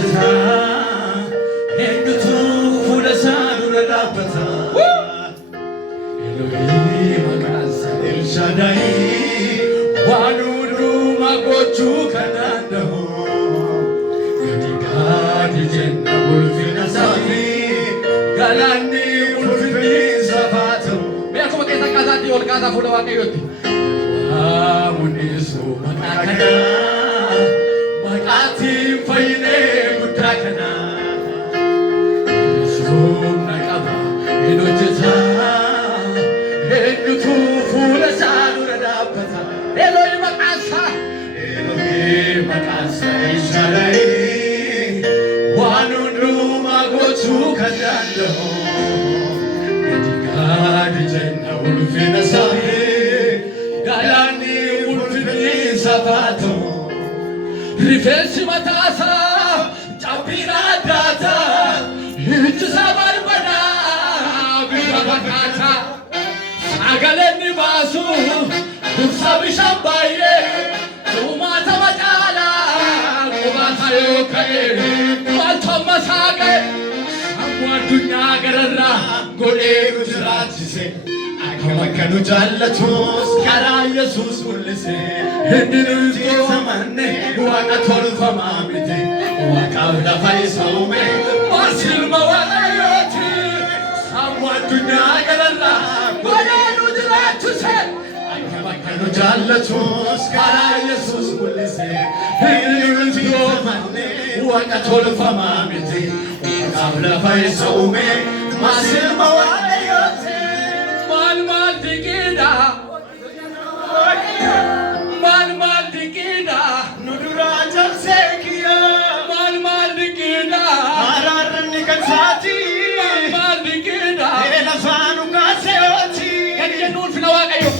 hojjeta eenyutu fuula isaa dura dhaabbata Elohim maqaan isaa El Shaddai waan hundumaa gochuu kan danda'u gadi gadi jenna ulfina isaati galaanni ulfinni isaa haa ta'u akkuma keessa akkaasaatti ol kaasaa fuula Waaqayyootti waamuunisu maqaa kanaa maqaatiin fayyinee guddaa kanaa humna qaba hin hojjeta eenyutu fuula isaa dura dhaabbata Elohim maqaan isaa El Shaddai waan hundumaa gochuu kan danda'u gadi gadi jenna ulfina isaati galaanni ulfinni isaa haa ta'u rifeensi mataa isaa cabbiin addaata iji isaa barbadaa bifa fakkaata sagaleen ni baasu dursa bishaan baay'ee uumatama caalaa qubaata yoo ka'e wantoma saaqe sammuu addunyaa gararraa godhee nu jiraachise akka nu jaallatus karaa Yesuus mul'ise inni nuti amanne waaqa tolfamaa miti waaqaaf lafa isa uume ilma Waaqayyooti sammuu addunyaa gararraa godhee nu jiraachise akka nu jaallatus karaa Yesuus mul'ise inni nuti amanne waaqa tolfamaa miti waaqaaf lafa isa uume ilma Waaqayyooti mal digida nudura jamsekiya mal digida ararni kansati mal digida ela fanu kaseoti kadiya nur fina Waaqayyo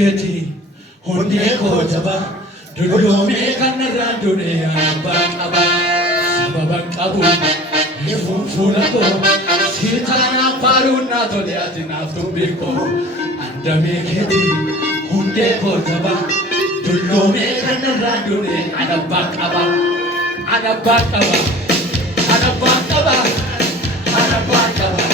Keti honde ko jaba dulu me kanara dune aba aba sababan kabu ifufuna ko sitana paruna to de atina tumbiko andame keti honde ko jaba dulu me kanara dune aba aba aba aba aba aba aba aba